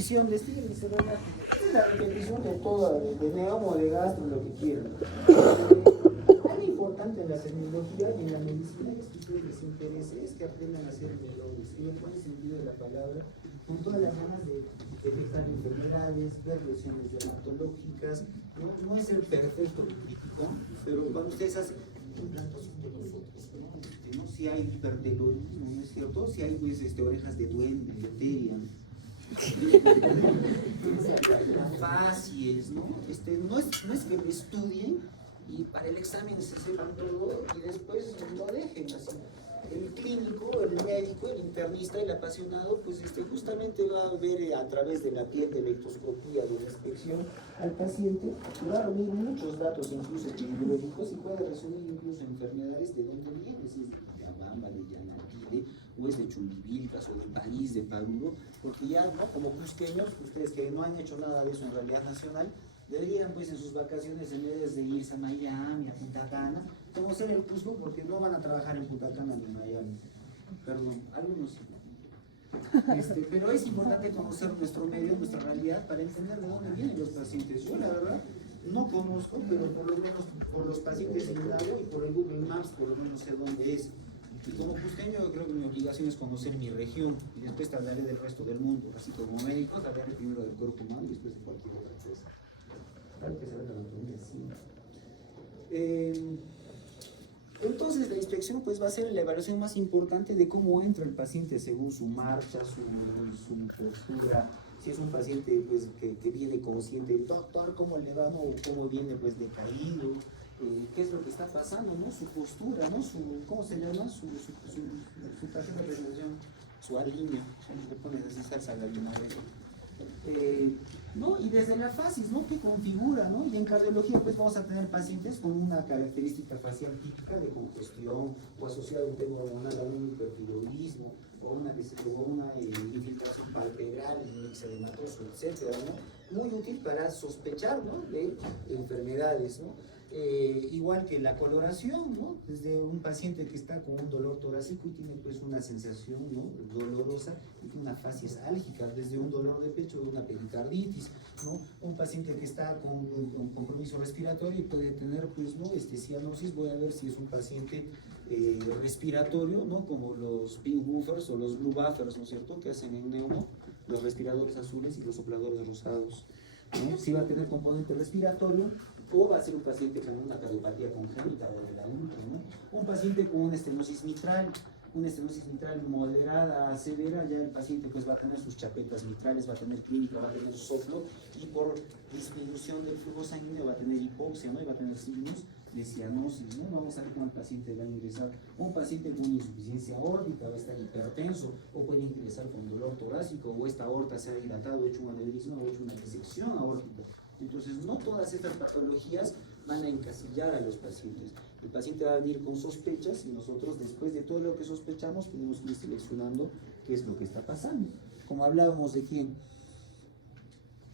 de estilo y se relaja. Es la repetición de todo, de neomo, de gastro, lo que quieran. Algo importante en la terminología y en la medicina es que a ustedes les interese, es que aprendan a hacer melodías, en el buen sentido de la palabra, con todas las ganas de detectar enfermedades, ver lesiones dermatológicas. No es ser perfecto crítico, pero cuando ustedes hacen un plantocito de nosotros, ¿no? Si hay hipertelorismo, ¿no es cierto? Si hay pues, orejas de duende, de teria, facies, ¿no? No es que lo estudien y para el examen se sepan todo y después lo dejen así. El clínico, el médico, el internista, el apasionado, pues justamente va a ver a través de la piel, de la ectoscopía, de la inspección al paciente, y va a reunir muchos datos, incluso epidemiológicos, y puede resumir incluso enfermedades de dónde viene, si es de Cochabamba, de Yanapile, o es de Chumbivilcas, o del país, de Paruro, porque ya, ¿no? Como cusqueños, ustedes que no han hecho nada de eso en realidad nacional, deberían pues en sus vacaciones, en vez de irse a Miami, a Punta Cana, conocer el Cusco, porque no van a trabajar en Punta Cana ni en Miami. Perdón, algunos sí. Pero es importante conocer nuestro medio, nuestra realidad, para entender de dónde vienen los pacientes. Yo la verdad no conozco, pero por lo menos por los pacientes en el agua y por el Google Maps, por lo menos sé dónde es. Y como cusqueño, creo que mi obligación es conocer mi región y después te hablaré del resto del mundo. Así como médico, te hablaré primero del cuerpo humano y después de cualquier otra cosa. Claro que se ve la anatomía, sí. Entonces la inspección pues va a ser la evaluación más importante de cómo entra el paciente según su marcha, su postura. Si es un paciente pues que viene consciente, doctor, ¿cómo le va? ¿No? ¿Cómo viene pues decaído? ¿Qué es lo que está pasando? ¿No? Su postura, ¿no? ¿Cómo se llama? Su tarjeta de presentación, su alineo. Le pones así salsa a la vinagre. ¿No? Y desde la facies, ¿no? ¿Qué configura? ¿No? Y en cardiología pues vamos a tener pacientes con una característica facial típica de congestión o asociada a un tema hormonal, a un hipertiroidismo o una infiltración palpebral, un exedematoso, etcétera, ¿no? Muy útil para sospechar, ¿no? De enfermedades, ¿no? Igual que la coloración, ¿no? Desde un paciente que está con un dolor torácico y tiene pues una sensación, ¿no? Dolorosa y una facies álgica, desde un dolor de pecho, de una pericarditis, ¿no? Un paciente que está con un compromiso respiratorio y puede tener pues, ¿no? Cianosis, voy a ver si es un paciente respiratorio, ¿no? Como los pink buffers o los blue buffers, ¿no es cierto? Que hacen en neumo, los respiradores azules y los sopladores rosados, ¿no? Si va a tener componente respiratorio, o va a ser un paciente con una cardiopatía congénita o del adulto, ¿no? Un paciente con una estenosis mitral moderada a severa, ya el paciente pues va a tener sus chapetas mitrales, va a tener clínica, va a tener soplo y por disminución del flujo sanguíneo va a tener hipoxia, ¿no? Y va a tener signos de cianosis, ¿no? Vamos a ver cómo el paciente va a ingresar. Un paciente con insuficiencia aórtica va a estar hipertenso o puede ingresar con dolor torácico o esta aorta se ha dilatado, hecho un aneurisma o hecho una disección aórtica. Entonces, no todas estas patologías van a encasillar a los pacientes. El paciente va a venir con sospechas y nosotros, después de todo lo que sospechamos, tenemos que ir seleccionando qué es lo que está pasando. Como hablábamos de quién,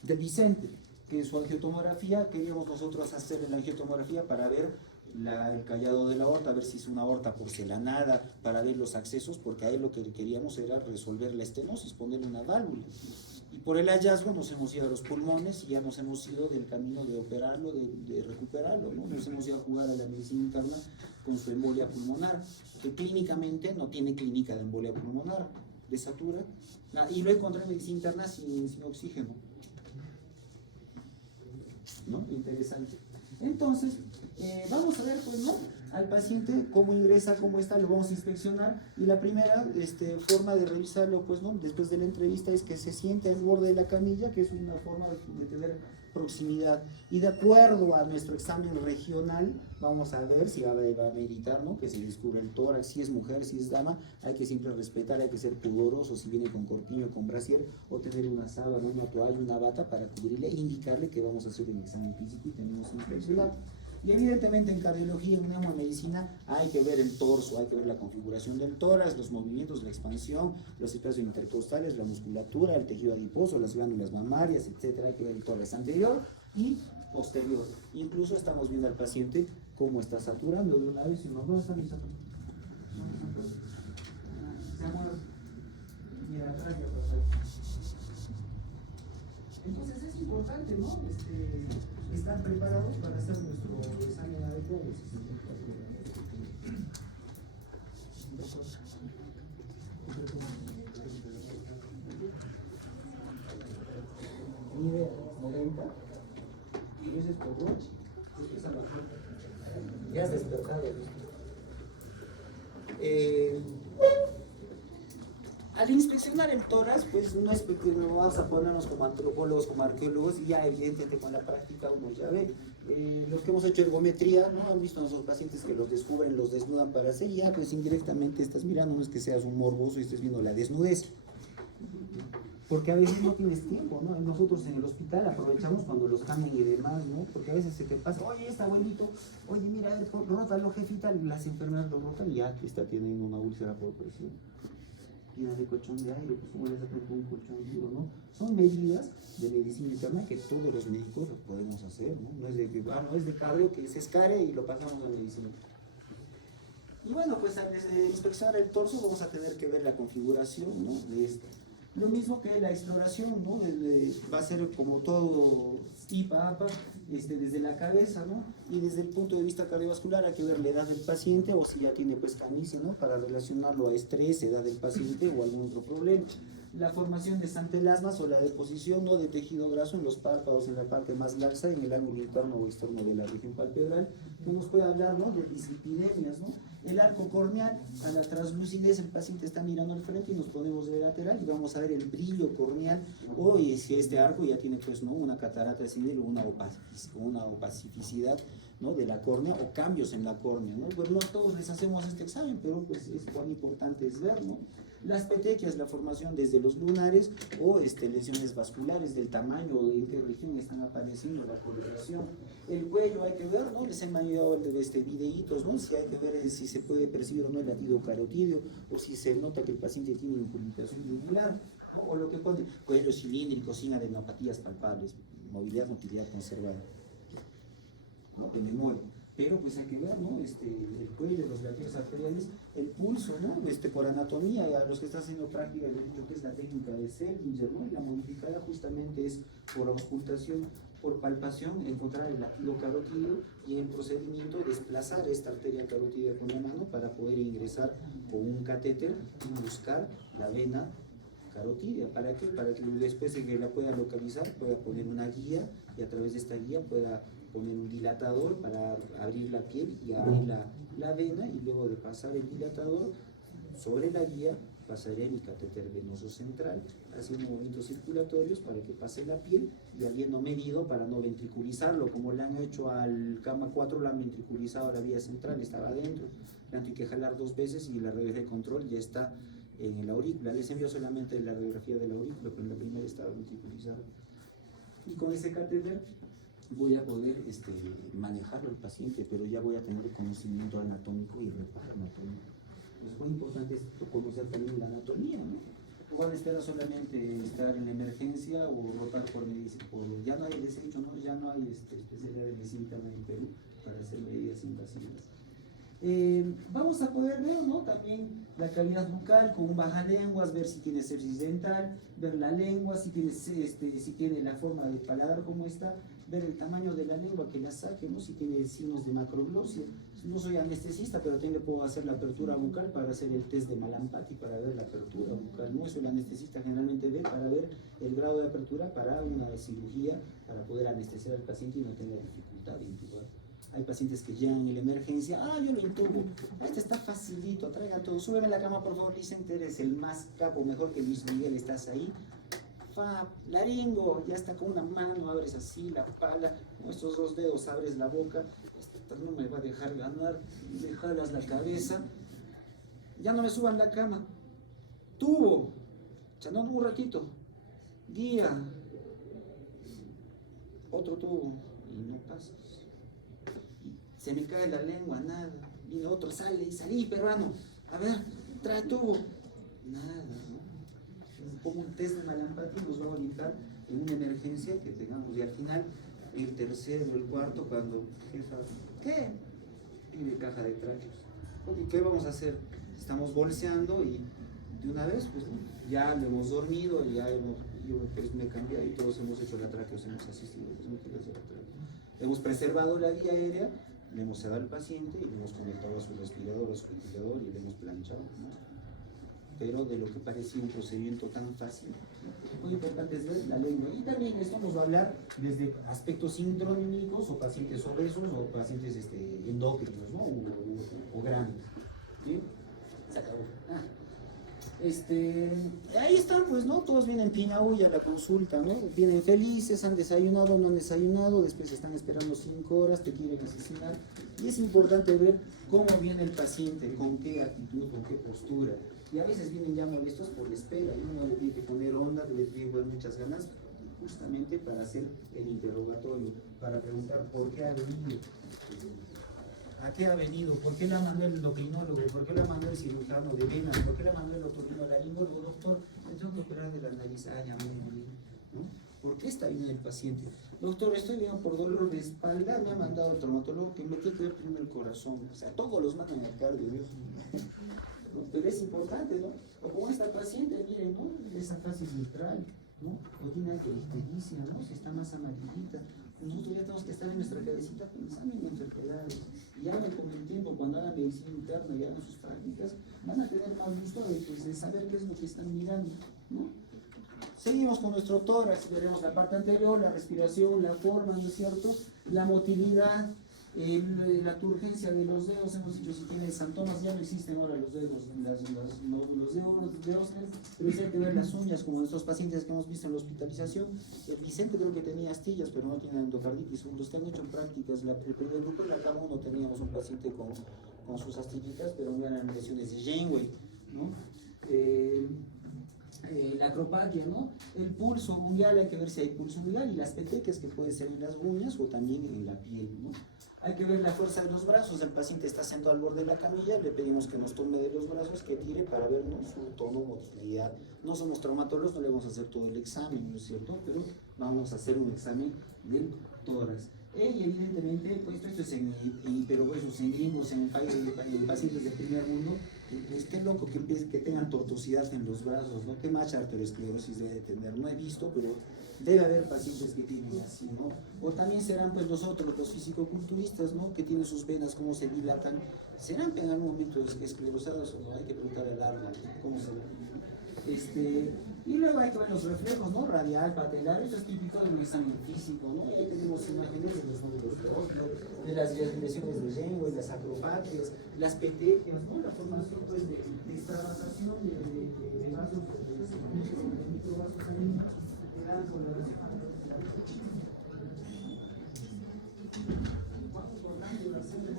de Vicente, que su angiotomografía, queríamos nosotros hacer la angiotomografía para ver el callado de la aorta, a ver si es una aorta porcelanada, para ver los accesos, porque a él lo que queríamos era resolver la estenosis, ponerle una válvula. Y por el hallazgo nos hemos ido a los pulmones y ya nos hemos ido del camino de operarlo, de recuperarlo, ¿no? Nos hemos ido a jugar a la medicina interna con su embolia pulmonar, que clínicamente no tiene clínica de embolia pulmonar, desatura, y lo encontré en medicina interna sin oxígeno, ¿no? Interesante. Entonces, vamos a ver, pues, ¿no? Al paciente cómo ingresa, cómo está, lo vamos a inspeccionar y la primera forma de revisarlo, pues, ¿no? Después de la entrevista es que se siente al borde de la camilla, que es una forma de tener proximidad y de acuerdo a nuestro examen regional vamos a ver si va a meditar, ¿no? Que se descubra el tórax, si es mujer, si es dama, hay que siempre respetar, hay que ser pudoroso si viene con corpiño, con brasier o tener una sábana, una toalla, una bata para cubrirle e indicarle que vamos a hacer un examen físico y tenemos que inspeccionar. Y evidentemente en cardiología, en neumomedicina, hay que ver el torso, hay que ver la configuración del tórax, los movimientos, la expansión, los espacios intercostales, la musculatura, el tejido adiposo, las glándulas mamarias, etc. Hay que ver el tórax anterior y posterior. Incluso estamos viendo al paciente cómo está saturando de una vez y ¿dónde está mi saturación? Se mueve. Mira, atrás ya pasa. Entonces es importante, ¿no? Estar preparados para hacer nuestro examen adecuado. Mide 90 y veces por 2, esto es a la puerta. Ya has despertado. Al inspeccionar el tórax, pues no es que no vamos a ponernos como antropólogos, como arqueólogos, y ya evidentemente con la práctica uno ya ve. Los que hemos hecho ergometría, ¿no? Han visto a nuestros pacientes que los descubren, los desnudan para hacer, y ya pues indirectamente estás mirando, no es que seas un morboso y estés viendo la desnudez. Porque a veces no tienes tiempo, ¿no? Nosotros en el hospital aprovechamos cuando los cambian y demás, ¿no? Porque a veces se te pasa, oye, está abuelito, oye, mira, rótalo, jefita, las enfermeras lo rotan y ya te está teniendo una úlcera por presión. Llena de colchón de aire, pues como les hacen con un colchón duro, ¿no? Son medidas de medicina interna que todos los médicos lo podemos hacer, ¿no? No es de que, no es de cardio, que se escare y lo pasamos a medicina. Y bueno, pues al inspeccionar el torso vamos a tener que ver la configuración, ¿no? De esto. Lo mismo que la exploración, ¿no? Va a ser como todo IPA-APA, desde la cabeza, ¿no? Y desde el punto de vista cardiovascular hay que ver la edad del paciente o si ya tiene pues canicia, ¿no? Para relacionarlo a estrés, edad del paciente o algún otro problema. La formación de santelasmas o la deposición, ¿no? De tejido graso en los párpados, en la parte más laxa, en el ángulo interno o externo de la región palpebral, que nos puede hablar, ¿no? De dislipidemias, ¿no? El arco corneal, a la translucidez, el paciente está mirando al frente y nos ponemos de lateral y vamos a ver el brillo corneal o si este arco ya tiene pues, ¿no? Una catarata senil o una opacificidad, ¿no? De la córnea o cambios en la córnea, ¿no? Pues no todos les hacemos este examen, pero pues es cuán importante es ver, ¿no? Las petequias, la formación desde los lunares o lesiones vasculares del tamaño o de en qué región están apareciendo la coloración. El cuello hay que ver, ¿no? Les he mandado videitos, ¿no? Si hay que ver si se puede percibir o no el latido carotídeo o si se nota que el paciente tiene incubilitación yugular, ¿no? O lo que pone cuello cilíndrico sin adenopatías palpables, movilidad, motilidad conservada, ¿no? De memoria. Pero pues hay que ver, ¿no? El cuello, los latidos arteriales, el pulso, ¿no? Por anatomía, a los que están haciendo práctica de lo que es la técnica de Seldinger, ¿no? Y la modificada justamente es por auscultación, por palpación, encontrar el latido carotídeo y el procedimiento desplazar esta arteria carotídea con la mano para poder ingresar con un catéter y buscar la vena carotídea. ¿Para qué? Para que después de que la pueda localizar, pueda poner una guía y a través de esta guía pueda poner un dilatador para abrir la piel y abrir la vena, y luego de pasar el dilatador sobre la guía pasaría mi catéter venoso central haciendo movimientos circulatorios para que pase la piel y habiendo medido para no ventriculizarlo como le han hecho al cama 4, la han ventriculizado la vía central, estaba adentro, le han tenido que jalar 2 veces y la radiografía de control ya está en el aurícula. Les envió solamente la radiografía del aurícula, pero en la primera estaba ventriculizada. Y con ese catéter voy a poder manejarlo al paciente, pero ya voy a tener conocimiento anatómico y reparo anatómico. Es muy importante conocer también la anatomía, ¿no? O van a esperar solamente estar en la emergencia o rotar por medicina. Ya no hay desecho, ¿no? Ya no hay especialidad de medicina interna en Perú para hacer medidas invasivas. Vamos a poder ver, ¿no? También la cavidad bucal con un bajalenguas, ver si tiene sepsis dental, ver la lengua, si tiene, si tiene la forma del paladar como está, ver el tamaño de la lengua que la saque, ¿no? Si tiene signos de macroglosia. No soy anestesista, pero también le puedo hacer la apertura bucal para hacer el test de Malampati para ver la apertura bucal, ¿no? Eso el anestesista generalmente ve para ver el grado de apertura para una cirugía, para poder anestesiar al paciente y no tener dificultad de intubar. Hay pacientes que llegan en la emergencia, yo lo intubo, este está facilito, traiga todo, súbeme a la cama por favor, Licente, eres el más capo, mejor que Luis Miguel, estás ahí. Laringo, ya está con una mano, abres así la pala, con estos 2 dedos abres la boca, no me va a dejar ganar, le jalas la cabeza, ya no me suban la cama, tubo, chanón un ratito, guía, otro tubo, y no pasas. Se me cae la lengua, nada. Viene otro, salí, peruano. A ver, trae tubo. Nada, ¿no? Como un test de Malampati nos va a orientar en una emergencia que tengamos. Y al final, el tercero, el cuarto, cuando, jefa, ¿qué? Pide caja de tráqueos. ¿Y qué vamos a hacer? Estamos bolseando y de una vez, pues, ya lo hemos dormido, ya hemos yo me he cambiado y todos hemos hecho la traqueos, hemos asistido a las mutilas de la tráquea. Hemos preservado la vía aérea, le hemos sedado al paciente y le hemos conectado a su respirador, a su ventilador y le hemos planchado, ¿no? Pero de lo que parecía un procedimiento tan fácil, muy importante es ver la lengua. Y también esto nos va a hablar desde aspectos sindrómicos o pacientes obesos o pacientes endócrinos, ¿no? O grandes. ¿Sí? Se acabó. Ahí están, pues, ¿no? Todos vienen piñaúlla a la consulta, ¿no? Vienen felices, han desayunado, no han desayunado, después están esperando 5 horas, te quieren asesinar. Y es importante ver cómo viene el paciente, con qué actitud, con qué postura. Y a veces vienen ya molestos por la espera, y uno le tiene que poner onda, le tiene que poner muchas ganas, justamente para hacer el interrogatorio, para preguntar por qué ha venido. ¿A qué ha venido? ¿Por qué la mandó el endocrinólogo? ¿Por qué la mandó el cirujano de venas? ¿Por qué la mandó el otorrinolaringólogo? Doctor, me tengo que operar de la nariz. Ah, ya muy bien, ¿no? ¿Por qué está bien el paciente? Doctor, estoy bien por dolor de espalda. Me ha mandado el traumatólogo que me tiene que ver primero el corazón. O sea, todos los mandan al cardio, ¿no? Pero es importante, ¿no? O como esta paciente, miren, ¿no? Esa fase mitral, ¿no? O tiene ictericia, ¿no? Si está más amarillita. Nosotros ya tenemos que estar en nuestra cabecita pensando en enfermedades. Y ya con el tiempo, cuando hagan medicina interna y hagan sus prácticas, van a tener más gusto de saber qué es lo que están mirando, ¿no? Seguimos con nuestro tórax, veremos la parte anterior, la respiración, la forma, ¿no es cierto? La motilidad, la turgencia de los dedos, hemos dicho si tiene santomas, ya no existen ahora los dedos, los dedos, pero sí hay que ver las uñas, como nuestros pacientes que hemos visto en la hospitalización. Vicente creo que tenía astillas, pero no tiene endocarditis. Los que han hecho prácticas, el primer grupo en la cama uno teníamos un paciente con sus astillitas, pero no eran lesiones de Janeway, ¿no? La acropatia, ¿no? El pulso unguial, hay que ver si hay pulso unguial, y las petequias, que puede ser en las uñas o también en la piel, ¿no? Hay que ver la fuerza de los brazos. El paciente está sentado al borde de la camilla, le pedimos que nos tome de los brazos, que tire para ver, ¿no?, su tono, motilidad. No somos traumatólogos, no le vamos a hacer todo el examen, ¿no es cierto? Pero vamos a hacer un examen del tórax. Y evidentemente, pues esto es pero huesos en gringos, en pacientes del primer mundo, pues qué loco que tengan tortuosidad en los brazos, ¿no? ¿Qué más arteriosclerosis debe de tener? No he visto, pero debe haber pacientes que tienen así, ¿no? O también serán pues nosotros, los fisicoculturistas, ¿no?, que tienen sus venas, cómo se dilatan. ¿Serán en algún momento esclerosadas o no? Hay que preguntar al arma cómo se y luego hay que ver los reflejos, ¿no? Radial, patelar, esto es típico de un examen físico, ¿no? Y ahí tenemos imágenes de los nódulos de Oslo, de las lesiones de Janeway, las acropatias, las petequias, ¿no? La formación pues de extravasación de vasos, de microvasos sanguíneos que dan coloración a la vamos guardando la sangre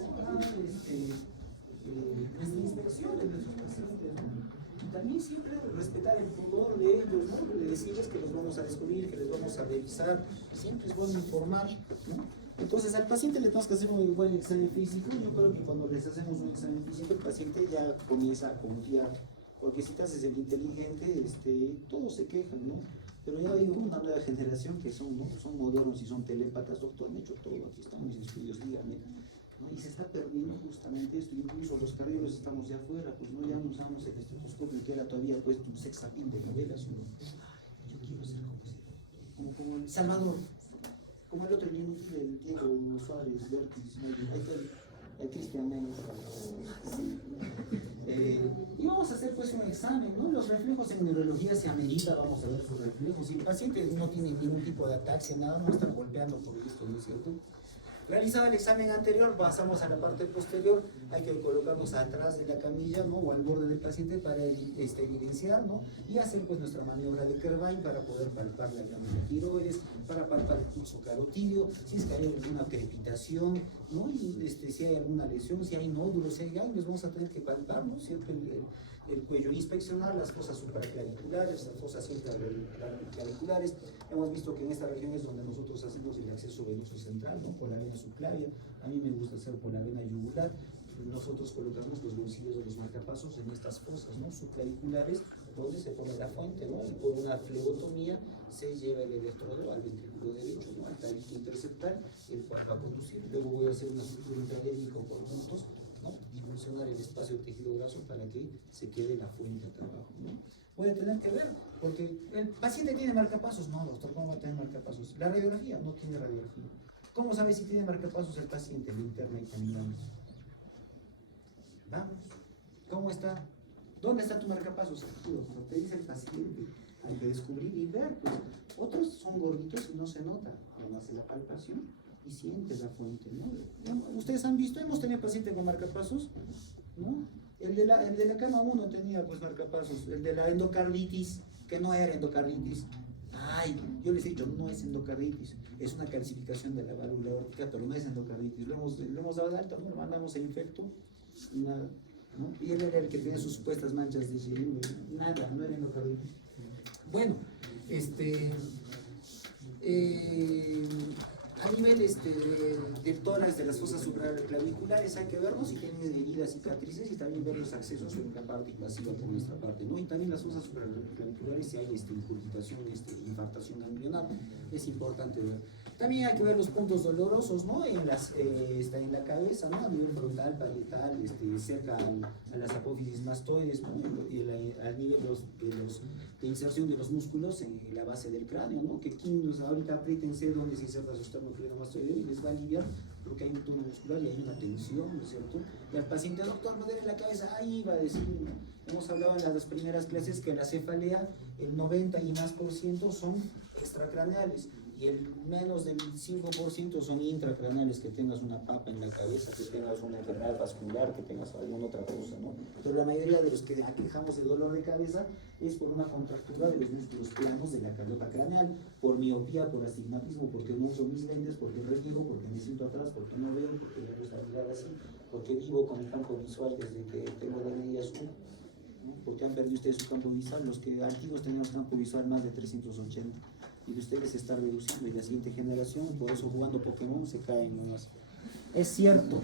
desde inspecciones de sus pacientes, ¿no? También siempre respetar el pudor de ellos, ¿no? De decirles que los vamos a descubrir, que les vamos a revisar, siempre es bueno informar, ¿no? Entonces al paciente le tenemos que hacer un buen examen físico. Yo creo que cuando les hacemos un examen físico el paciente ya comienza a confiar, porque si te haces el inteligente, todos se quejan, ¿no? Pero ya hay una nueva generación que son, ¿no?, son modernos y son telépatas. Doctor, han hecho todo, aquí están mis estudios, dígame, ¿no? Y se está perdiendo justamente esto. Incluso los cardiólogos estamos de afuera, pues no, ya no usamos el estetoscopio que era todavía pues un sex appeal de novelas, ¿no? Yo quiero ser como el Salvador, como el otro, el Diego Suárez, Vértiz, el Cristian Mendes. Y vamos a hacer pues un examen, ¿no? Los reflejos en neurología se amerita, vamos a ver sus reflejos. Si el paciente no tiene ningún tipo de ataxia, nada, no están golpeando por esto, ¿no es cierto? Realizado el examen anterior, pasamos a la parte posterior. Hay que colocarnos atrás de la camilla, ¿no?, o al borde del paciente para evidenciar, ¿no?, y hacer pues nuestra maniobra de Kervine para poder palpar la glándula tiroides, para palpar el pulso carotídeo, si es que hay alguna crepitación, ¿no?, y si hay alguna lesión, si hay nódulos, si hay ganglios, vamos a tener que palpar, ¿no?, siempre el cuello, inspeccionar las fosas supraclaviculares, las fosas intraclaviculares. Hemos visto que en esta región es donde nosotros hacemos el acceso venoso central, ¿no?, por la vena subclavia. A mí me gusta hacer por la vena yugular. Nosotros colocamos los bolsillos de los marcapasos en estas fosas, ¿no?, subclaviculares, donde se pone la fuente, ¿no?, y por una flebotomía se lleva el electrodo al ventrículo derecho, ¿no?, al tabique interceptal, el cual va a conducir. Luego voy a hacer una sutura intradérmica por puntos, ¿no? Dimensionar el espacio del tejido graso para que se quede la fuente acá abajo, ¿no? Puede tener que ver, porque el paciente tiene marcapasos. No, doctor, ¿cómo va a tener marcapasos? La radiografía no tiene radiografía. ¿Cómo sabe si tiene marcapasos el paciente? La interna y caminamos. Vamos. ¿Cómo está? ¿Dónde está tu marcapasos? Aquí, doctor. Te dice el paciente. Hay que descubrir y ver, pues. Otros son gorditos y no se nota. Además hace la palpación y sientes la fuente, ¿no? Ustedes han visto, hemos tenido paciente con marcapasos, ¿no? El de la cama 1 tenía pues marcapasos. El de la endocarditis, que no era endocarditis. Ay, yo les he dicho, no es endocarditis, es una calcificación de la válvula aórtica, pero no es endocarditis. Lo hemos dado de alta, ¿no? Lo mandamos a infecto, nada, ¿no? Y él era el que tenía sus supuestas manchas de Gilles, nada, no era endocarditis. Bueno, a nivel del tórax, de las fosas supraclaviculares, hay que vernos si tienen heridas, cicatrices, y también ver los accesos en la parte invasiva por nuestra parte, ¿no? Y también las fosas supraclaviculares si hay incurgitación, infartación ganglionar, es importante ver. También hay que ver los puntos dolorosos, ¿no? En la cabeza, ¿no? A nivel frontal, parietal, cerca a las apófisis mastoides, ¿no? Y al nivel de inserción de los músculos en la base del cráneo, ¿no? Que ahorita apriétense donde se inserta su esternocleidomastoideo y les va a aliviar porque hay un tono muscular y hay una tensión, ¿no es cierto? Y al paciente, doctor, me duele la cabeza, ahí va a decir, ¿no? Hemos hablado en las primeras clases que la cefalea, el 90 y más por ciento son extracraneales y el menos del 5% son intracraneales, que tengas una papa en la cabeza, que tengas una enfermedad vascular, que tengas alguna otra cosa, ¿no? Pero la mayoría de los que aquejamos de dolor de cabeza es por una contractura de los músculos planos de la carota craneal, por miopía, por astigmatismo, porque no uso mis lentes, porque revivo, porque me siento atrás, porque no veo, porque me gusta mirar así, porque vivo con el campo visual desde que tengo DNI azul, ¿no? Porque han perdido ustedes su campo visual. Los que antiguos teníamos campo visual más de 380 y de ustedes se está reduciendo, y la siguiente generación, por eso jugando Pokémon se caen nomás. Es cierto.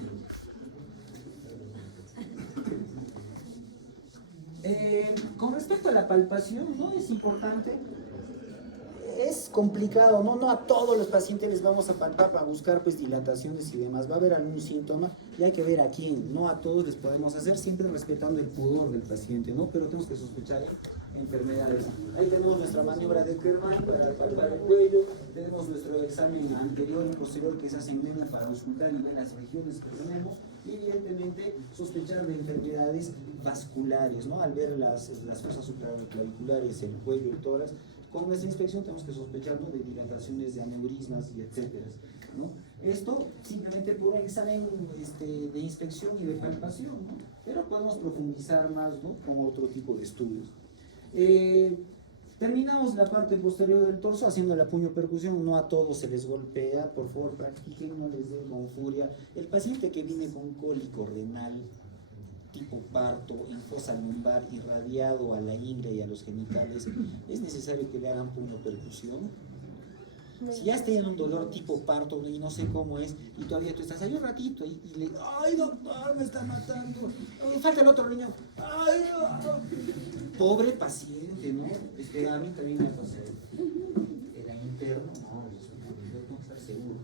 Con respecto a la palpación, ¿no? Es importante, es complicado, ¿no? No a todos los pacientes les vamos a palpar para buscar pues dilataciones y demás. Va a haber algún síntoma y hay que ver a quién. No a todos les podemos hacer, siempre respetando el pudor del paciente, ¿no? Pero tenemos que sospechar enfermedades. Ahí tenemos nuestra maniobra de Kerman para palpar el cuello, tenemos nuestro examen anterior y posterior que se hace en memo para auscultar y ver las regiones que tenemos, y evidentemente sospechar de enfermedades vasculares, ¿no? Al ver las fosas supraclaviculares, el cuello, el tórax, con nuestra inspección tenemos que sospechar, ¿no? De dilataciones, de aneurismas y etcétera, ¿no? Esto simplemente por un examen de inspección y de palpación, ¿no? Pero podemos profundizar más, ¿no? Con otro tipo de estudios. Terminamos la parte posterior del torso haciendo la puño percusión. No a todos se les golpea, por favor practiquen, no les den con furia. El paciente que viene con cólico renal tipo parto, en fosa lumbar irradiado a la ingle y a los genitales, es necesario que le hagan puño percusión. Si ya está en un dolor tipo parto y no sé cómo es, y todavía tú estás ahí un ratito y le, ay doctor, me está matando, ay, falta el otro niño, ay no. Pobre paciente, ¿no? A mí también me ha pasado. Era interno, no, yo tengo que estar seguro.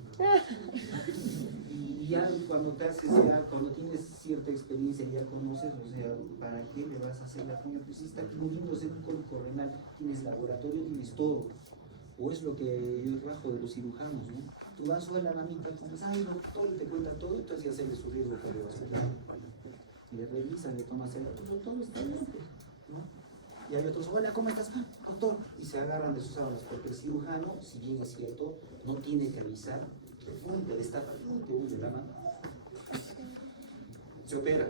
Y ya cuando te haces, ya cuando tienes cierta experiencia, ya conoces, o sea, ¿para qué le vas a hacer la puño? Pues si está muriéndose de un cólico renal, tienes laboratorio, tienes todo. O es lo que yo trabajo de los cirujanos, ¿no? Tú vas a la mamita, comes, ay doctor, y te cuenta todo, entonces ya sabes su riesgo cardiovascular. Le revisan, le tomas el dato, todo está bien, ¿no? Y hay otros, hola, ¿cómo estás? Ah, doctor. Y se agarran de sus sábanas, porque el cirujano, si bien es cierto, no tiene que avisar, te destapa, te hunde la mano. Se opera.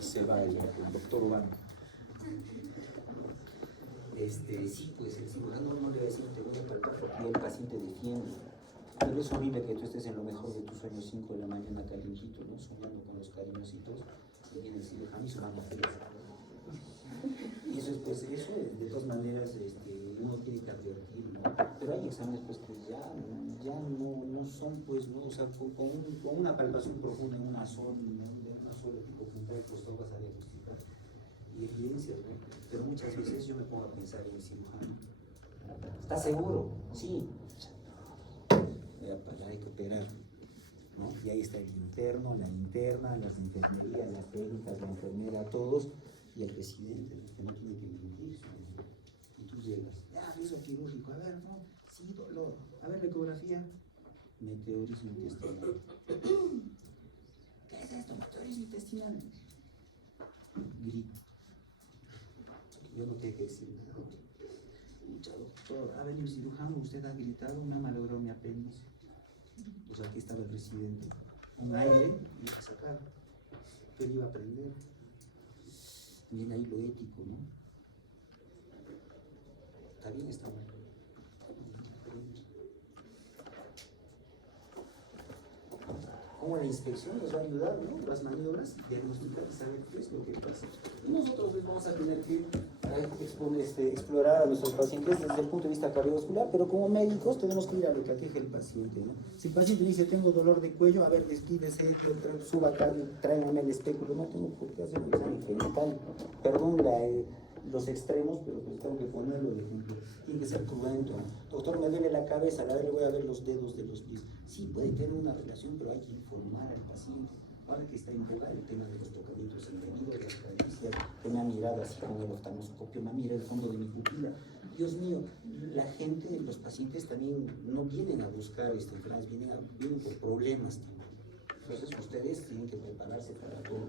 Se va el doctor Obama. Sí, pues el cirujano no le va a decir, te voy a palpar porque el paciente defiende. Pero es horrible que tú estés en lo mejor de tus sueños, 5 de la mañana calientito, ¿no? Soñando con los cariñositos, y viene el cirujano y su mano fría. Y eso es, pues, eso de todas maneras uno tiene que advertir, ¿no? Pero hay exámenes pues que ya no son, pues, ¿no? O sea, con una palpación profunda en una sola, de una sola tipo puntal, pues tú vas a diagnosticar y evidencias, ¿no? Pero muchas veces yo me pongo a pensar en el cirujano. ¿Estás seguro? Sí. Voy a parar, hay que operar. ¿no? Y ahí está el interno, la interna, las de enfermería, las técnicas, la enfermera, todos, y el residente, ¿no? Que no tiene que mentir. Y tú llegas, ya, riesgo quirúrgico, a ver, no, sí, dolor, a ver, la ecografía, meteorismo intestinal. ¿Qué es esto? Meteorismo intestinal. Grito. Yo no tengo que decir nada. Mucha doctor, ha venido el cirujano, usted ha gritado, me ha malogrado mi apéndice. Pues aquí estaba el residente. Un aire y hay que sacar. ¿Qué le iba a aprender? Viene ahí lo ético, ¿no? Está bien, está mal. Cómo la inspección nos va a ayudar, ¿no? Las maniobras, diagnosticar y saber qué es lo que pasa. Y nosotros les vamos a tener que explorar a nuestros pacientes desde el punto de vista cardiovascular, pero como médicos tenemos que ir a lo que aqueja el paciente, ¿no? Si el paciente dice, tengo dolor de cuello, a ver, desquídese, suba acá, tráigame el espéculo, no tengo por qué hacer un examen genital. Perdón los extremos, pero pues tengo que ponerlo de ejemplo. Tiene que ser cruento. Doctor, me duele la cabeza, a ver, le voy a ver los dedos de los pies. Sí, puede tener una relación, pero hay que informar al paciente. Ahora que está en boga el tema de los tocamientos indebidos, las caricias, que me ha mirado así con el oftalmoscopio, me ha mirado el fondo de mi pupila. Dios mío, la gente, los pacientes también no vienen a buscar enfermedades, vienen por problemas también. Entonces ustedes tienen que prepararse para todo.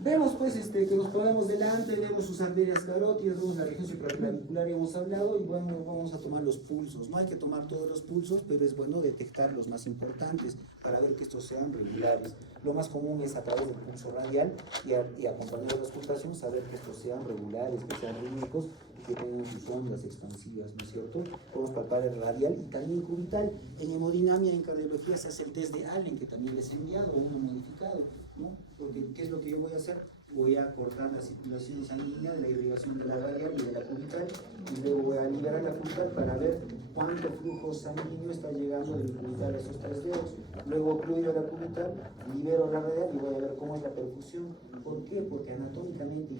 Vemos pues que nos ponemos delante, vemos sus arterias carótidas, vemos la región supraclavicular y hemos hablado, y bueno, vamos a tomar los pulsos. No hay que tomar todos los pulsos, pero es bueno detectar los más importantes para ver que estos sean regulares. Lo más común es a través del pulso radial y acompañado de la auscultación saber que estos sean regulares, que sean rítmicos y que tengan sus ondas expansivas, ¿no es cierto? Podemos palpar el radial y también cubital. En hemodinamia, en cardiología se hace el test de Allen, que también les he enviado, uno modificado, ¿no? Porque ¿qué es lo que yo voy a hacer? Voy a cortar la circulación sanguínea de la irrigación de la radial y de la cubital, y luego voy a liberar la cubital para ver cuánto flujo sanguíneo está llegando del cubital a esos tres dedos. Luego ocluyo la cubital, libero la radial y voy a ver cómo es la perfusión. ¿Por qué? Porque anatómicamente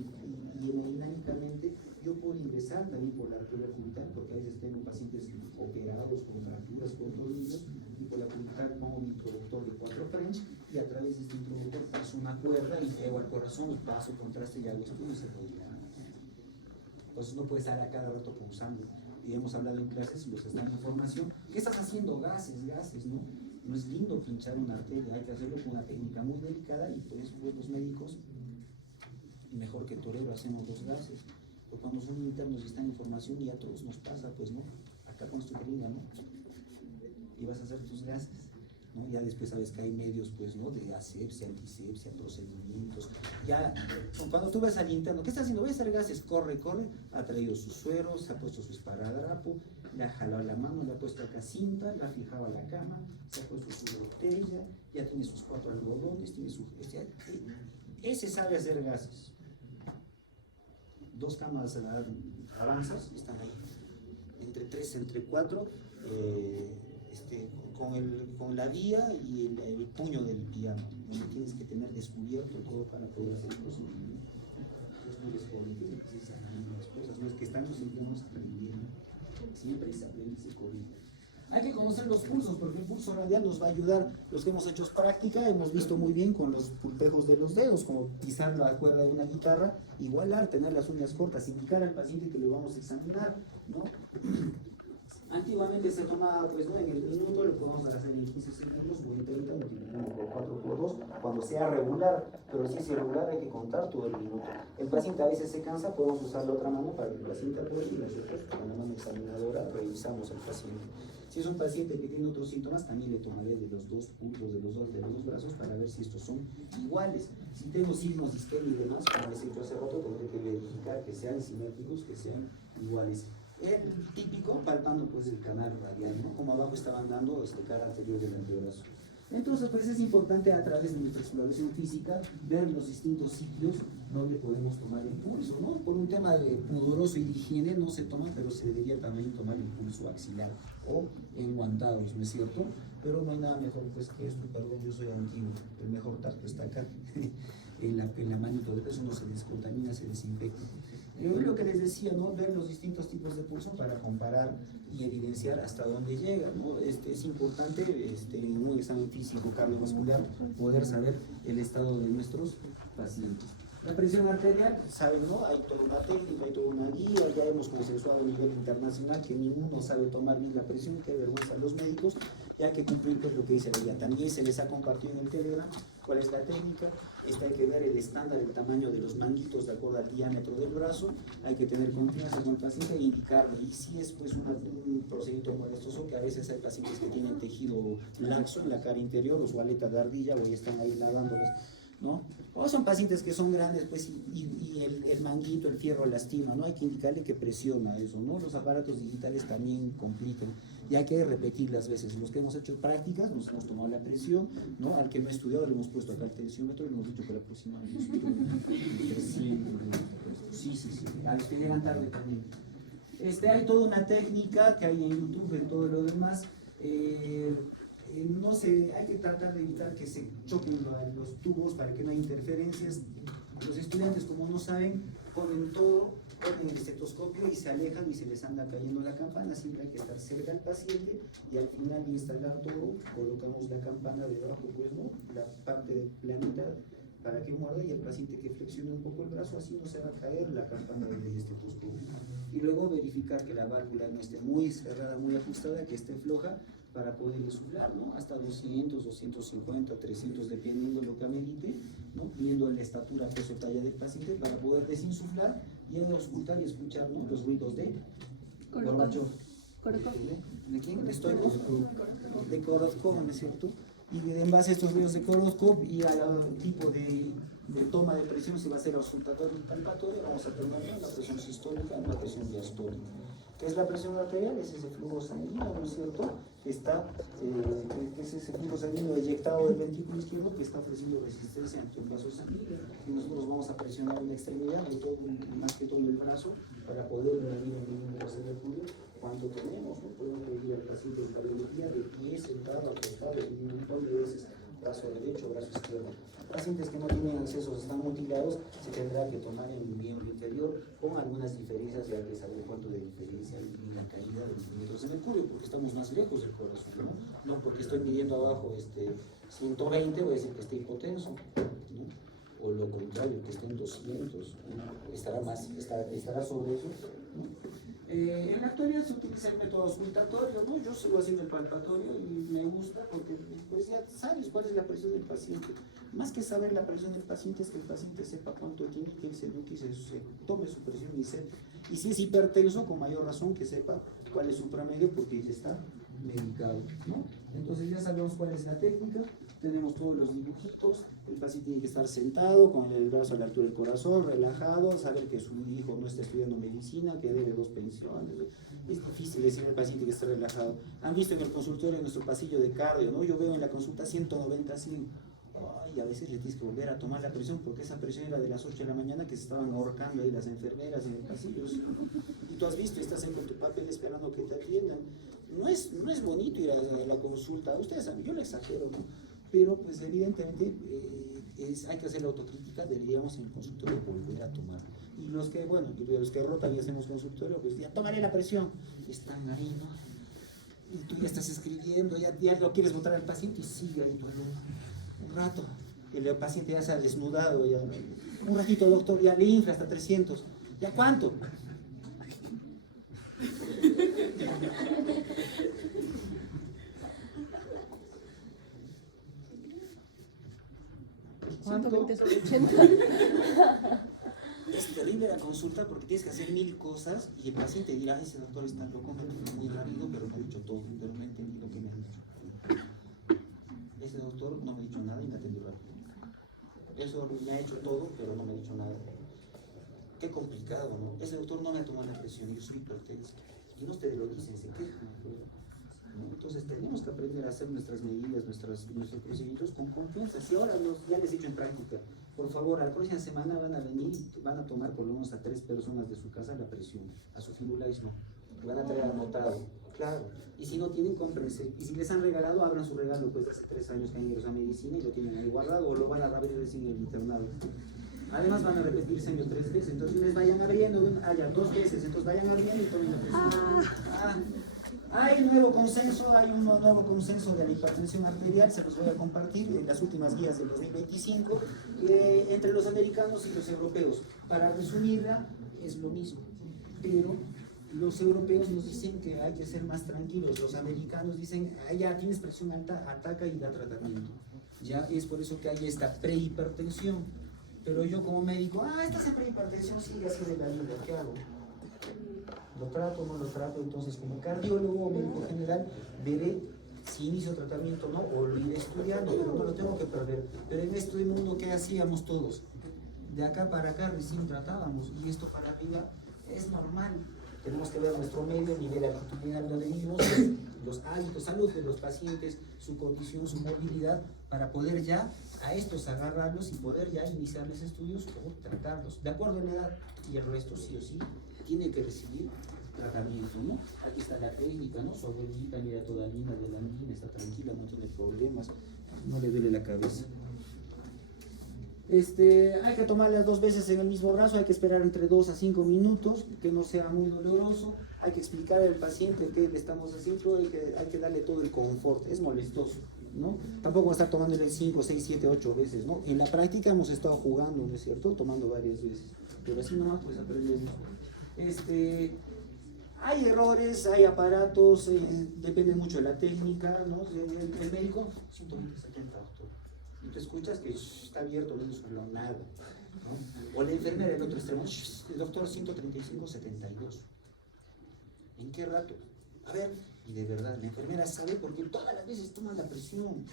y hemodinámicamente yo puedo ingresar también por la arteria cubital, porque a veces tengo pacientes operados con fracturas, con tornillos, y por la cubital pongo mi introductor de 4 French, y a través de este introductor paso una cuerda y pego al corazón y paso contraste y hago estudio y se puede ir. Entonces no puedes estar a cada rato pulsando. Y hemos hablado en clases, los que están en formación, ¿qué estás haciendo? Gases, ¿no? No es lindo pinchar una arteria, hay que hacerlo con una técnica muy delicada, y por eso pues, los médicos, mejor que torero, hacemos los gases. Pero cuando son internos y están en formación, y a todos nos pasa, pues, ¿no? Acá pones tu jeringa, ¿no? Y vas a hacer tus gases, ¿no? Ya después sabes que hay medios, pues, ¿no? De asepsia, antisepsia, procedimientos. Ya, cuando tú ves al interno, ¿qué está haciendo? Voy a hacer gases, corre, ha traído sus sueros, se ha puesto su esparadrapo, le ha jalado la mano, le ha puesto acá cinta, la ha fijado a la cama, se ha puesto su botella, ya tiene sus 4 algodones, tiene su... Ese sabe hacer gases. 2 camas avanzas, están ahí, entre 3, entre 4, con la vía y el puño del piano, donde tienes que tener descubierto todo para poder hacer cosas. Es muy descubierto, las cosas, los que están nos aprendiendo, siempre se aprende y se corrige. Hay que conocer los pulsos, porque el pulso radial nos va a ayudar. Los que hemos hecho práctica hemos visto muy bien con los pulpejos de los dedos, como pisar la cuerda de una guitarra, igualar, tener las uñas cortas, indicar al paciente que lo vamos a examinar, ¿no? Antiguamente se tomaba, pues, ¿no? En el minuto lo podemos hacer en 15 segundos o en 30, multiplicando por 4 por 2, cuando sea regular, pero si es irregular hay que contar todo el minuto. El paciente a veces se cansa, podemos usar la otra mano para que el paciente apoye, y nosotros con la mano examinadora revisamos al paciente. Si es un paciente que tiene otros síntomas, también le tomaré de los 2 pulsos, de los dos brazos, para ver si estos son iguales. Si tengo signos de isquemia y demás, como les he dicho hace rato, tendré que verificar que sean simétricos, que sean iguales. El típico, palpando pues el canal radial, ¿no? Como abajo estaban dando cara anterior del antebrazo. Entonces, pues es importante a través de nuestra exploración física ver los distintos sitios donde podemos tomar el pulso, ¿no? Por un tema de pudoroso y de higiene no se toma, pero se debería también tomar el pulso axilar o enguantados, ¿no es cierto? Pero no hay nada mejor pues que esto, perdón, yo soy antiguo, el mejor tacto está acá, en la manito, después uno se descontamina, se desinfecta. Yo lo que les decía, ¿no? Ver los distintos tipos de pulso para comparar y evidenciar hasta dónde llega, ¿no? Es importante en un examen físico cardiovascular poder saber el estado de nuestros pacientes. La presión arterial, saben, ¿no? Hay toda una técnica, hay toda una guía, ya hemos consensuado a nivel internacional que ninguno sabe tomar bien la presión, que vergüenza a los médicos, y hay que cumplir pues, lo que dice la guía. También se les ha compartido en el Telegram cuál es la técnica. Hay que ver el estándar, el tamaño de los manguitos de acuerdo al diámetro del brazo, hay que tener confianza con el paciente e indicarle, y si es pues un procedimiento molestoso, que a veces hay pacientes que tienen tejido laxo en la cara interior o su aleta de ardilla, o ya están ahí nadándoles, ¿no? O son pacientes que son grandes, pues, y el manguito, el fierro lastima, ¿no? Hay que indicarle que presiona eso, ¿no? Los aparatos digitales también complican, y hay que repetir las veces. Los que hemos hecho prácticas, nos hemos tomado la presión, ¿no? Al que no ha estudiado le hemos puesto acá el tensiómetro y le hemos dicho que la próxima sí, a los que llegan tarde también. Hay toda una técnica que hay en YouTube, en todo lo demás. No sé, hay que tratar de evitar que se choquen los tubos para que no haya interferencias. Los estudiantes, como no saben, ponen todo, ponen el estetoscopio y se alejan y se les anda cayendo la campana. Siempre hay que estar cerca del paciente y al final de instalar todo, colocamos la campana debajo, pues, ¿no? La parte planita para que muerda, y el paciente que flexione un poco el brazo, así no se va a caer la campana del estetoscopio. Y luego verificar que la válvula no esté muy cerrada, muy ajustada, que esté floja, para poder insuflar, ¿no? Hasta 200, 250, 300, dependiendo de lo que amerite, ¿no? Viendo la estatura, peso, talla del paciente, para poder desinsuflar y auscultar y escuchar, ¿no? Los ruidos de Gorbachev. ¿De quién? ¿De Stoikov? De Korotkov, ¿no es cierto? Y en base a estos ruidos de Korotkov y al tipo de toma de presión, si va a ser auscultatorio y palpatorio, vamos a tomar la presión sistólica y la presión diastólica. ¿Qué es la presión arterial? Es ese flujo sanguíneo, ¿no es cierto? Que es ese flujo sanguíneo eyectado del ventrículo izquierdo que está ofreciendo resistencia ante un vaso sanguíneo. Y nosotros vamos a presionar una extremidad, más que todo el brazo, para poder medir el mínimo de mercurio. ¿Cuánto tenemos? ¿No? Podemos medir al paciente en cardiología de pie, sentado, acostado, un montón de veces, brazo derecho, brazo izquierdo. Pacientes que no tienen accesos, están mutilados, se tendrá que tomar en un miembro inferior con algunas diferencias, y hay que saber cuánto de diferencia hay en la caída de los milímetros de mercurio, porque estamos más lejos del corazón, ¿no? No porque estoy midiendo abajo 120, voy a decir que esté hipotenso, ¿no? O lo contrario, que esté en 200, ¿no? Estará sobre eso, ¿no? En la actualidad se utiliza el método auscultatorio, ¿no? Yo sigo haciendo el palpatorio y me gusta porque pues ya sabes cuál es la presión del paciente. Más que saber la presión del paciente, es que el paciente sepa cuánto tiene, que él se eduque y se tome su presión y sepa. Y si es hipertenso, con mayor razón que sepa cuál es su promedio, porque ya está medicado, ¿no? Entonces ya sabemos cuál es la técnica, tenemos todos los dibujitos. El paciente tiene que estar sentado con el brazo a la altura del corazón, relajado, saber que su hijo no está estudiando medicina, que debe 2 pensiones. Es difícil decirle al paciente que esté relajado. Han visto en el consultorio, en nuestro pasillo de cardio, ¿no? Yo veo en la consulta 190, 100. Ay, a veces le tienes que volver a tomar la presión, porque esa presión era de las 8 de la mañana, que se estaban ahorcando ahí las enfermeras en el pasillo. Y tú has visto, estás ahí con tu papel esperando que te atiendan. No es bonito ir a la consulta. Ustedes saben, yo lo exagero, ¿no? Pero pues evidentemente hay que hacer la autocrítica, deberíamos en el consultorio volver a tomar. Y los que rotan y hacemos consultorio, pues ya tomaré la presión. Están ahí, ¿no? Y tú ya estás escribiendo, ya lo quieres botar al paciente y sigue ahí todo un rato. El paciente ya se ha desnudado, ya. Un ratito, doctor, ya le infla hasta 300. ¿Ya cuánto? ¿Cuánto? 120/80. Es terrible la consulta porque tienes que hacer 1000 cosas y el paciente dirá, ese doctor está loco, me dijo muy rápido, pero me ha dicho todo, pero no entendí lo que me ha dicho. Ese doctor no me ha dicho nada y me atendió rápido. Eso me ha hecho todo, pero no me ha dicho nada. Qué complicado, ¿no? Ese doctor no me ha tomado la presión, yo soy hipertenso. Y no te lo dicen, se quejan, ¿no? Entonces tenemos que aprender a hacer nuestras medidas, nuestros procedimientos con confianza. Si ahora ya les he hecho en práctica, por favor, a la próxima semana van a venir, van a tomar por lo menos a 3 personas de su casa la presión, a su Firulais no. Van a traer anotado, claro. Y si no tienen, cómprense. Y si les han regalado, abran su regalo, pues hace 3 años que han ido a medicina y lo tienen ahí guardado, o lo van a abrir recién en el internado. Además van a repetirse año 3 veces, entonces les vayan abriendo, ya 2 veces, entonces vayan abriendo y tomen la presión. Hay un nuevo consenso de la hipertensión arterial, se los voy a compartir en las últimas guías del 2025, entre los americanos y los europeos. Para resumirla, es lo mismo, pero los europeos nos dicen que hay que ser más tranquilos, los americanos dicen, ah, ya tienes presión alta, ataca y da tratamiento. Ya es por eso que hay esta prehipertensión. Pero yo como médico, estás en prehipertensión, sigue así de la vida, ¿qué hago? ¿Lo trato o no lo trato? Entonces, como cardiólogo o médico general, veré si inicio tratamiento o no, o lo iré estudiando, pero no lo tengo que perder. Pero en este mundo, ¿qué hacíamos todos? De acá para acá recién tratábamos, y esto para arriba es normal. Tenemos que ver nuestro medio, el nivel altitudinal donde vivimos, los hábitos, salud de los pacientes, su condición, su movilidad, para poder ya a estos agarrarlos y poder ya iniciarles estudios o tratarlos, de acuerdo a la edad, y el resto sí o sí tiene que recibir tratamiento, ¿no? Aquí está la técnica, ¿no? Su abuelita, mira, toda linda de la niña, está tranquila, no tiene problemas, no le duele la cabeza. Hay que tomarlas 2 veces en el mismo brazo, hay que esperar entre 2 a 5 minutos, que no sea muy doloroso, hay que explicar al paciente qué le estamos haciendo, hay que darle todo el confort, es molestoso, ¿no? Tampoco va a estar tomándole 5, 6, 7, 8 veces, ¿no? En la práctica hemos estado jugando, ¿no es cierto? Tomando varias veces, pero así nomás pues aprendemos. Hay errores, hay aparatos, depende mucho de la técnica, ¿no? El médico, 120, 70, doctor. Y tú escuchas que está abierto, no suena nada, ¿no? O la enfermera del otro extremo, el doctor 135, 72. ¿En qué rato? A ver, y de verdad, la enfermera sabe porque todas las veces toman la presión,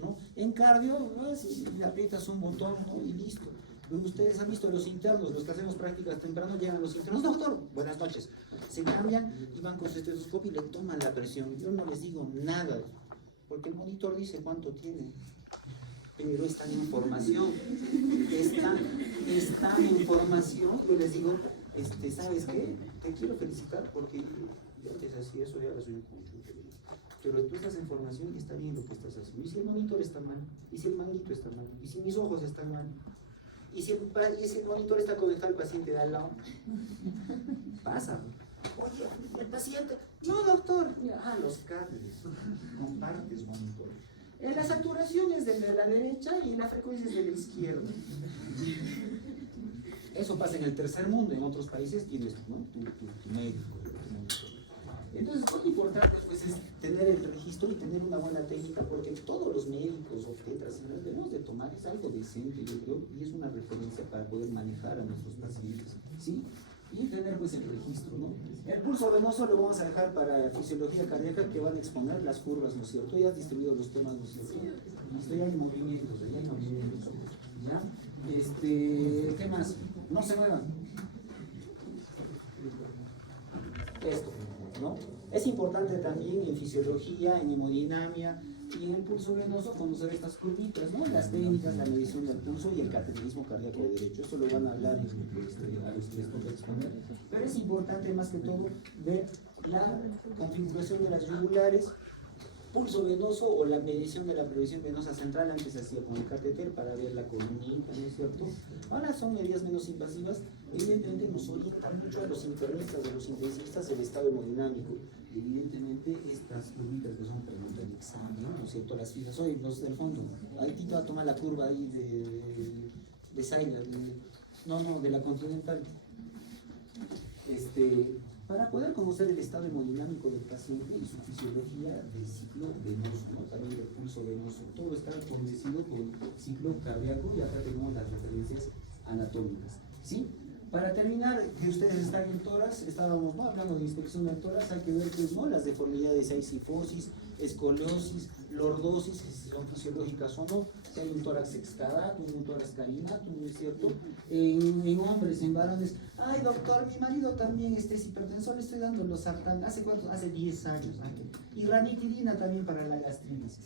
¿no? En cardio, ¿no? Si le aprietas un botón, ¿no? Y listo. Ustedes han visto los internos, los que hacemos prácticas temprano, llegan los internos, doctor, buenas noches. Se cambian y van con su estetoscopio y le toman la presión. Yo no les digo nada, porque el monitor dice cuánto tiene. Pero está en información, está en información. Yo les digo, ¿sabes qué? Te quiero felicitar porque yo antes hacía eso y ahora soy un conjunto. Pero tú estás en formación y está bien lo que estás haciendo. Y si el monitor está mal, y si el manguito está mal, y si mis ojos están mal, y si el monitor está conectado al paciente de al lado, pasa. Oye, el paciente, no doctor, los cables, compartes monitor. La saturación es de la derecha y la frecuencia es de la izquierda. Eso pasa en el tercer mundo, en otros países tienes, ¿no? tu médico, tu monitor. Entonces, lo importante pues, es tener el registro y tener una buena técnica, porque todos los médicos, obstetras, debemos de tomar, es algo decente, yo creo, y es una referencia para poder manejar a nuestros pacientes, ¿sí? Y tener pues el registro, ¿no? El pulso venoso lo vamos a dejar para fisiología cardíaca, que van a exponer las curvas, ¿no es cierto? Ya has distribuido los temas, ¿no es cierto? Listo, ya hay movimientos, ¿ya? ¿Qué más? No se muevan. Esto, ¿no? Es importante también en fisiología, en hemodinamia y en el pulso venoso conocer estas curvitas, ¿no? Las técnicas, la medición del pulso y el cateterismo cardíaco derecho. Esto lo van a hablar a los que les toca exponer. Pero es importante más que todo ver la configuración de las yugulares, pulso venoso o la medición de la previsión venosa central. Antes se hacía con el catéter para ver la columnita, ¿no es cierto? Ahora son medidas menos invasivas. Evidentemente nos orientan mucho a los internistas, a los intensistas, el estado hemodinámico. Evidentemente estas curvitas que son preguntas de examen, ¿no es cierto? Las filas, oye, los del fondo, ahí te va a tomar la curva ahí de Saila, de la Continental. Para poder conocer el estado hemodinámico del paciente y su fisiología del ciclo venoso, ¿no? También del pulso venoso, todo está conducido por el ciclo cardíaco y acá tenemos las referencias anatómicas, ¿sí? Para terminar, que ustedes están en tórax, estábamos, ¿no?, hablando de inspección del tórax, hay que ver pues, ¿no?, las deformidades, hay sifosis, escoliosis, lordosis, si son fisiológicas o no, si hay un tórax excavato, un tórax carinato, ¿no es cierto? En hombres, en varones, ay doctor, mi marido también es hipertensor, le estoy dando los sartán, ¿hace cuánto? Hace 10 años, y ranitidina también para la gastritis.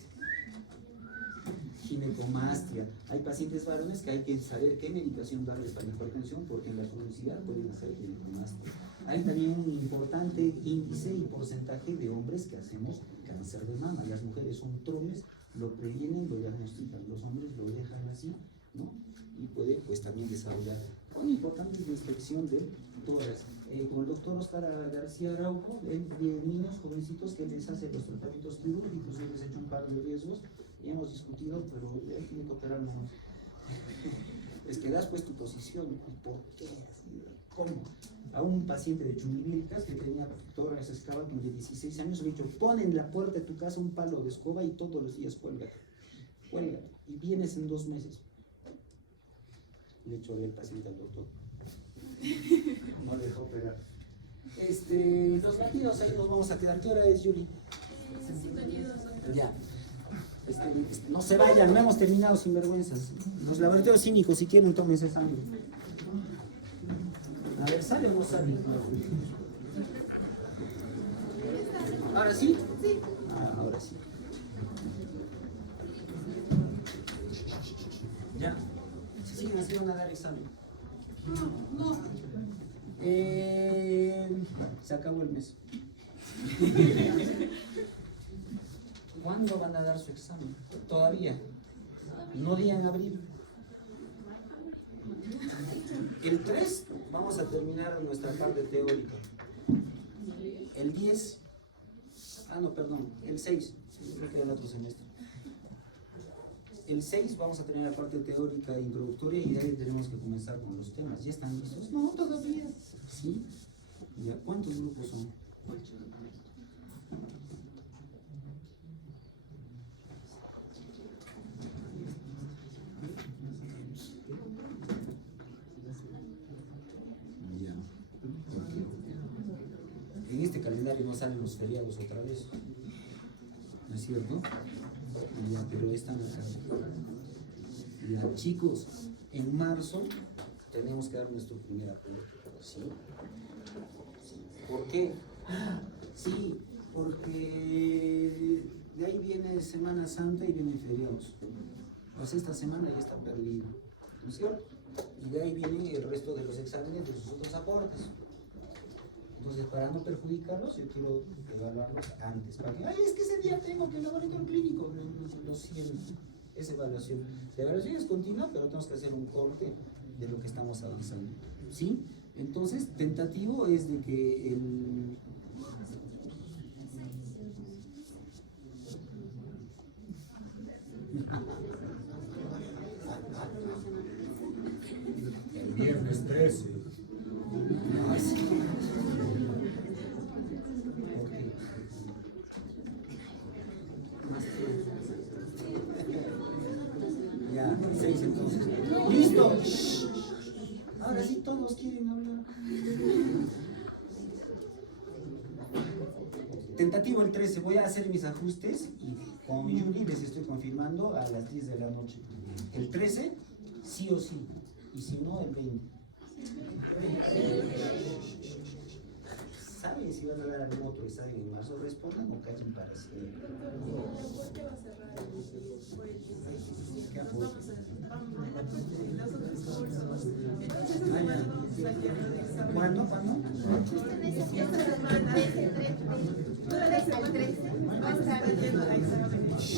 Ginecomastia. Hay pacientes varones que hay que saber qué medicación darles para la hipertensión porque en la cronicidad pueden hacer ginecomastia. Hay también un importante índice y porcentaje de hombres que hacemos cáncer de mama. Las mujeres son tromes, lo previenen, lo diagnostican. Los hombres lo dejan así ¿no? Y puede pues también desarrollar una importante inspección de tórax. Con el doctor Oscar García Araujo, de niños jovencitos que les hace los tratamientos quirúrgicos, yo les he hecho un par de riesgos y hemos discutido, pero él tiene que operar nomás. Es que das pues tu posición, ¿y por qué? ¿Cómo? A un paciente de Chumbivilcas que tenía tórax excavado de 16 años, le he dicho, pon en la puerta de tu casa un palo de escoba y todos los días cuélgate, y vienes en 2 meses. Le he hecho el paciente al doctor. No le dejó operar. Los latidos ahí nos vamos a quedar. ¿Qué hora es, Yuri? 52. Ya. No se vayan, no hemos terminado sin vergüenzas. Los laboratorios cínicos, si quieren, tómense sangre. A ver, ¿sale o no sale? ¿Ahora sí? Sí. Ahora sí. Ya. Si siguen así van a dar examen. No. Se acabó el mes. ¿Cuándo van a dar su examen? Todavía. No digan abril. El 3 vamos a terminar nuestra parte teórica. El 10, el 6, me queda el otro semestre. El 6 vamos a tener la parte teórica introductoria y de ahí tenemos que comenzar con los temas. ¿Ya están listos? No, todavía. ¿Sí? ¿Ya cuántos grupos son? 8. Ya. En este calendario no salen los feriados otra vez. ¿No es cierto? Ya, pero están acá. Ya, chicos, en marzo tenemos que dar nuestro primer aporte. ¿Sí? ¿Por qué? Sí, porque de ahí viene Semana Santa y vienen feriados. Pues esta semana ya está perdido, ¿no es cierto? Y de ahí viene el resto de los exámenes de sus otros aportes. Entonces, para no perjudicarlos, yo quiero evaluarlos antes. Para que, es que ese día tengo que el laboratorio clínico, lo siento. Es evaluación. La evaluación es continua, pero tenemos que hacer un corte de lo que estamos avanzando. ¿Sí? Entonces, tentativo es de que el viernes 13. No, sí. Okay. Más tiempo. Ya, 6 entonces. ¡Listo! Ahora sí todos quieren hablar. Tentativo el 13, voy a hacer mis ajustes y con Yuri les estoy confirmando a las 10 de la noche. El 13, sí o sí, y si no, el 20. ¿Saben si van a dar algún otro examen en marzo? Respondan o callen para siempre. ¿Qué apoyo? ¿Cuándo?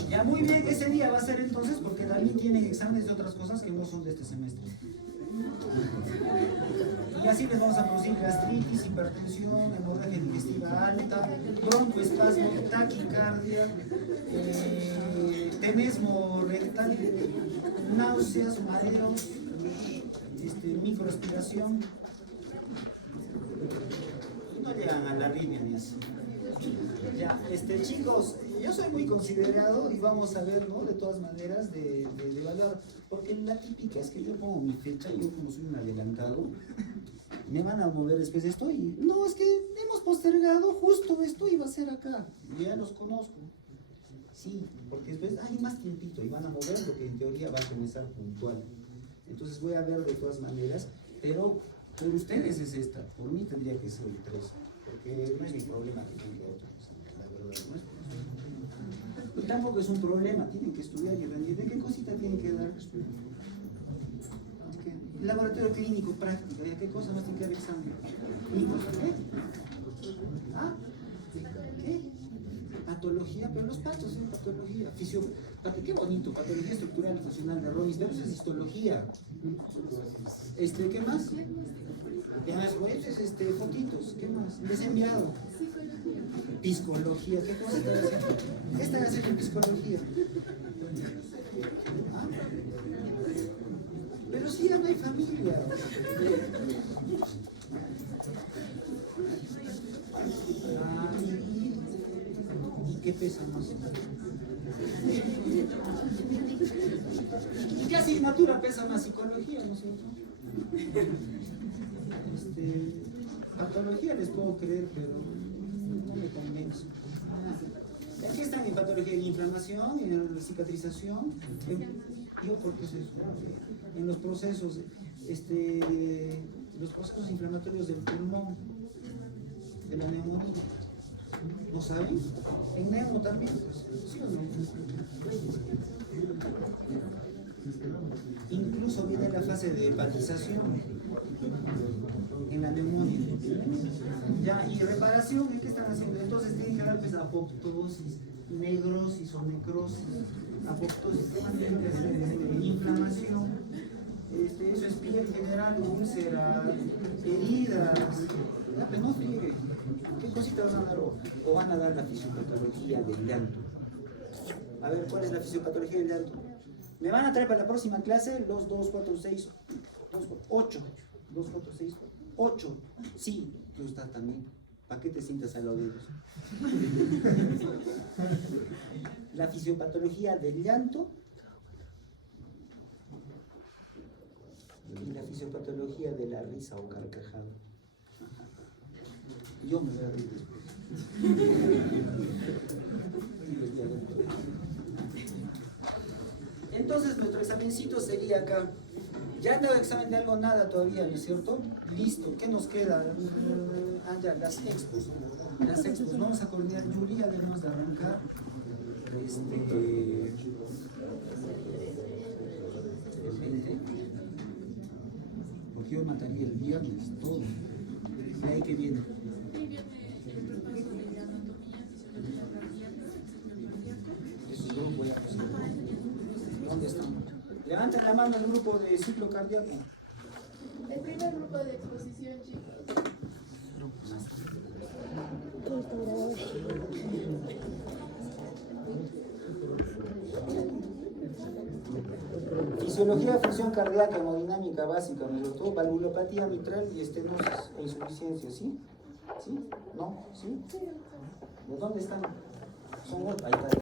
Ya, muy bien, ese día va a ser entonces porque también tienen exámenes de otras cosas que no son de este semestre. Y así les vamos a producir gastritis, hipertensión, hemorragia digestiva alta, broncoespasmo, taquicardia, tenesmo rectal, náuseas, mareos, microaspiración. No llegan a la arritmia ni así. Ya, chicos, yo soy muy considerado y vamos a ver, ¿no? De todas maneras, de evaluar, porque la típica es que yo pongo mi fecha, yo como soy un adelantado, me van a mover después de esto y no, es que hemos postergado justo esto y va a ser acá, ya los conozco. Sí, porque después hay más tiempito y van a mover lo que en teoría va a comenzar puntual. Entonces voy a ver de todas maneras, pero por ustedes es esta, por mí tendría que ser el 3, porque no es mi problema que tenga otro, la verdad no es. Y tampoco es un problema, tienen que estudiar y rendir. ¿De qué cosita tienen que dar? El laboratorio clínico, práctica, ¿de qué cosa más tiene que dar examen? ¿Qué? ¿Ah? ¿Qué? patología, pero los patos en patología, qué bonito, patología estructural y funcional de Robbins, pero eso es histología. ¿Qué más? Fotitos, ¿qué más? Les he enviado. Psicología, ¿qué cosa están haciendo? ¿Qué están haciendo en psicología? ¿Ah? Pero sí, ya no hay familia. ¿Y qué pesa más? ¿Y qué asignatura pesa más? Psicología, ¿no es cierto? Patología les puedo creer, pero no me convenzo. Aquí están en patología de inflamación, en la cicatrización. ¿Por qué es eso? En los procesos, los procesos inflamatorios del pulmón, de la neumonía. ¿No saben? En neumo también, ¿sí o no? Incluso viene la fase de hepatización en la neumonía. Ya, y reparación, ¿qué están haciendo? Entonces tienen que dar pues apoptosis, negrosis o necrosis. Apoptosis, ¿qué más tienen que hacer? Inflamación. Eso es piel general, úlceras, heridas. Ya, pues no friegue. ¿Qué cositas van a dar? O van a dar la fisiopatología del llanto. A ver, ¿cuál es la fisiopatología del llanto? Me van a traer para la próxima clase los 2, 4, 6, 8. 2, 4, 6, 8. Sí, tú estás también. ¿Para qué te sientas a los dedos? La fisiopatología del llanto y la fisiopatología de la risa o carcajada. Yo me voy a reír después. Entonces nuestro examencito sería acá. Ya no examen de algo nada todavía, ¿no es cierto? Listo, ¿qué nos queda? Ya, las expos. Las expos, vamos a coordinar. Julia, debemos de arrancar. El 20. Porque yo mataría el viernes, todo. ¿Y ahí qué viene? Eso yo voy a hacer. ¿Dónde están? Levanten la mano el grupo de ciclo cardíaco. El primer grupo de exposición, chicos. Fisiología de función cardíaca, hemodinámica básica, todo, valvulopatía mitral y estenosis e insuficiencia, ¿sí? ¿Sí? ¿No? ¿Sí? ¿De dónde están? Son 8. Ahí está.